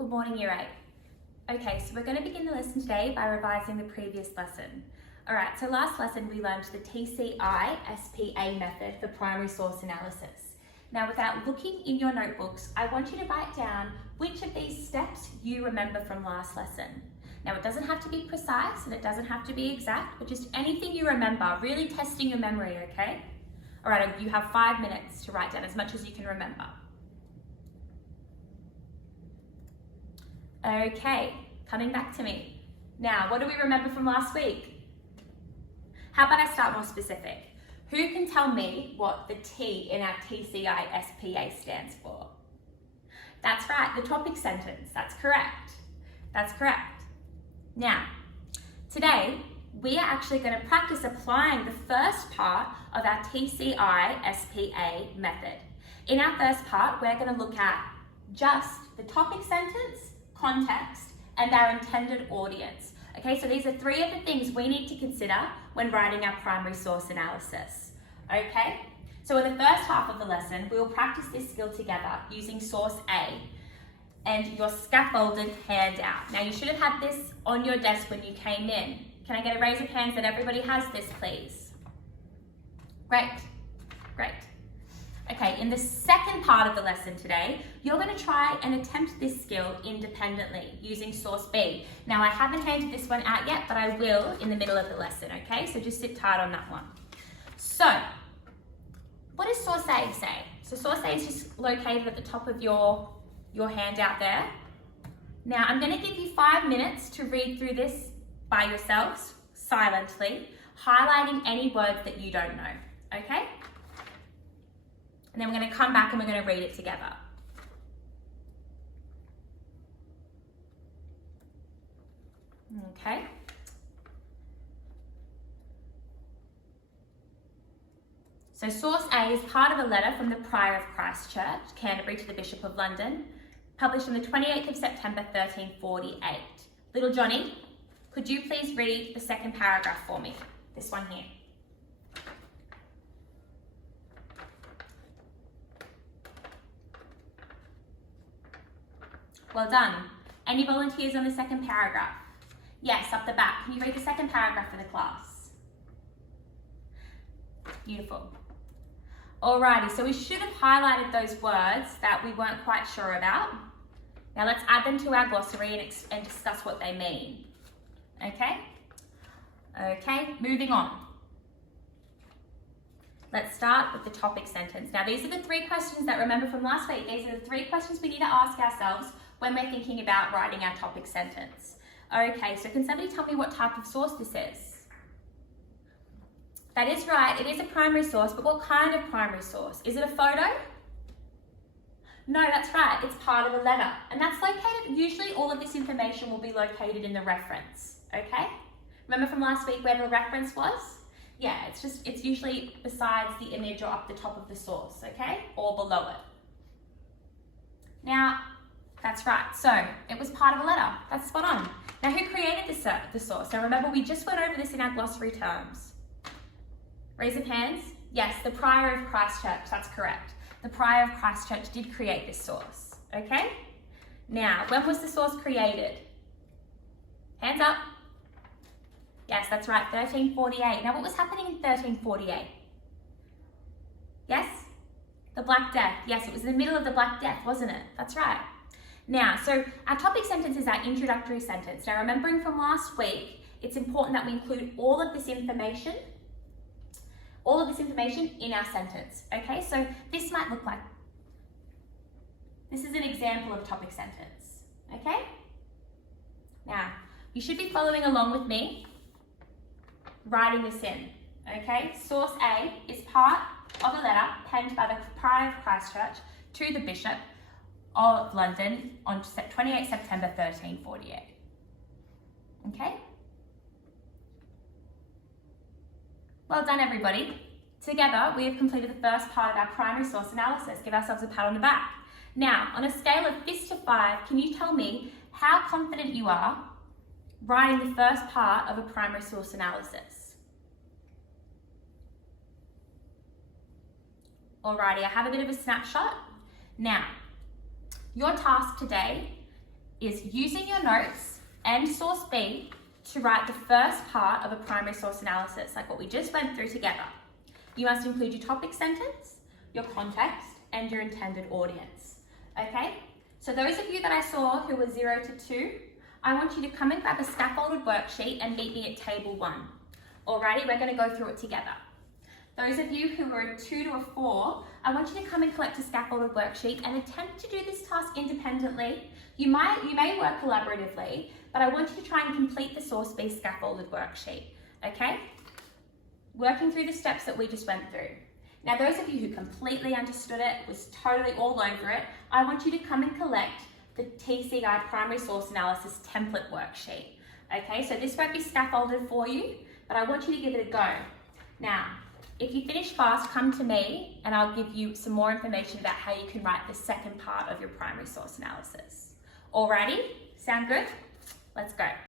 Good morning, Year 8. Okay, so we're going to begin the lesson today by revising the previous lesson. Alright, so last lesson we learned the TCI-SPA method for primary source analysis. Now, without looking in your notebooks, I want you to write down which of these steps you remember from last lesson. Now, it doesn't have to be precise and it doesn't have to be exact, but just anything you remember, really testing your memory, okay? Alright, you have 5 minutes to write down as much as you can remember. Okay, coming back to me. Now, what do we remember from last week? How about I start more specific? Who can tell me what the T in our TCI-SPA stands for? That's right, the topic sentence. That's correct. That's correct. Now, today, we are actually going to practice applying the first part of our TCI-SPA method. In our first part, we're going to look at just the topic sentence, context, and our intended audience. Okay, so these are 3 of the things we need to consider when writing our primary source analysis. Okay, so in the first half of the lesson, we will practice this skill together using source A and your scaffolded handout. Now, you should have had this on your desk when you came in. Can I get a raise of hands that everybody has this, please? Great, great. Okay, in the second part of the lesson today, you're going to try and attempt this skill independently using source B. Now, I haven't handed this one out yet, but I will in the middle of the lesson, okay? So just sit tight on that one. So, what does source A say? So source A is just located at the top of your handout there. Now, I'm going to give you 5 minutes to read through this by yourselves, silently, highlighting any words that you don't know, okay? And then we're going to come back and we're going to read it together. Okay. So source A is part of a letter from the Prior of Christ Church, Canterbury, to the Bishop of London, published on the 28th of September 1348. Little Johnny, could you please read the second paragraph for me? This one here. Well done. Any volunteers on the second paragraph? Yes, up the back. Can you read the second paragraph for the class? Beautiful. Alrighty, so we should have highlighted those words that we weren't quite sure about. Now let's add them to our glossary and discuss what they mean. Okay? Okay, moving on. Let's start with the topic sentence. Now these are the 3 questions that remember from last week. These are the 3 questions we need to ask ourselves when we're thinking about writing our topic sentence. Okay, so can somebody tell me what type of source this is? That is right, it is a primary source, but what kind of primary source? Is it a photo? No, that's right, it's part of a letter. And that's located, usually all of this information will be located in the reference, okay? Remember from last week where the reference was? Yeah, it's usually besides the image or up the top of the source, okay? Or below it. Now, that's right, so it was part of a letter. That's spot on. Now, who created the source? Now, remember, we just went over this in our glossary terms. Raise of hands. Yes, the Prior of Christ Church, that's correct. The Prior of Christ Church did create this source, okay? Now, when was the source created? Hands up. Yes, that's right, 1348. Now, what was happening in 1348? Yes? The Black Death. Yes, it was in the middle of the Black Death, wasn't it? That's right. Now, so our topic sentence is our introductory sentence. Now, remembering from last week, it's important that we include all of this information in our sentence, okay? So this might look like, this is an example of topic sentence, okay? Now, you should be following along with me, writing this in, okay? Source A is part of a letter penned by the Prior of Christ Church to the Bishop of London on 28 September 1348. Okay? Well done, everybody. Together, we have completed the first part of our primary source analysis. Give ourselves a pat on the back. Now, on a scale of this to 5, can you tell me how confident you are writing the first part of a primary source analysis? Alrighty, I have a bit of a snapshot. Now, your task today is using your notes and source B to write the first part of a primary source analysis, like what we just went through together. You must include your topic sentence, your context, and your intended audience. Okay? So those of you that I saw who were 0 to 2, I want you to come and grab a scaffolded worksheet and meet me at table 1. Alrighty, we're going to go through it together. Those of you who were a 2 to a 4, I want you to come and collect a scaffolded worksheet and attempt to do this task independently. You may work collaboratively, but I want you to try and complete the source B scaffolded worksheet, okay? Working through the steps that we just went through. Now, those of you who completely understood it, was totally all over it, I want you to come and collect the TCI primary source analysis template worksheet. Okay, so this won't be scaffolded for you, but I want you to give it a go. Now, if you finish fast, come to me and I'll give you some more information about how you can write the second part of your primary source analysis. Alrighty, sound good? Let's go.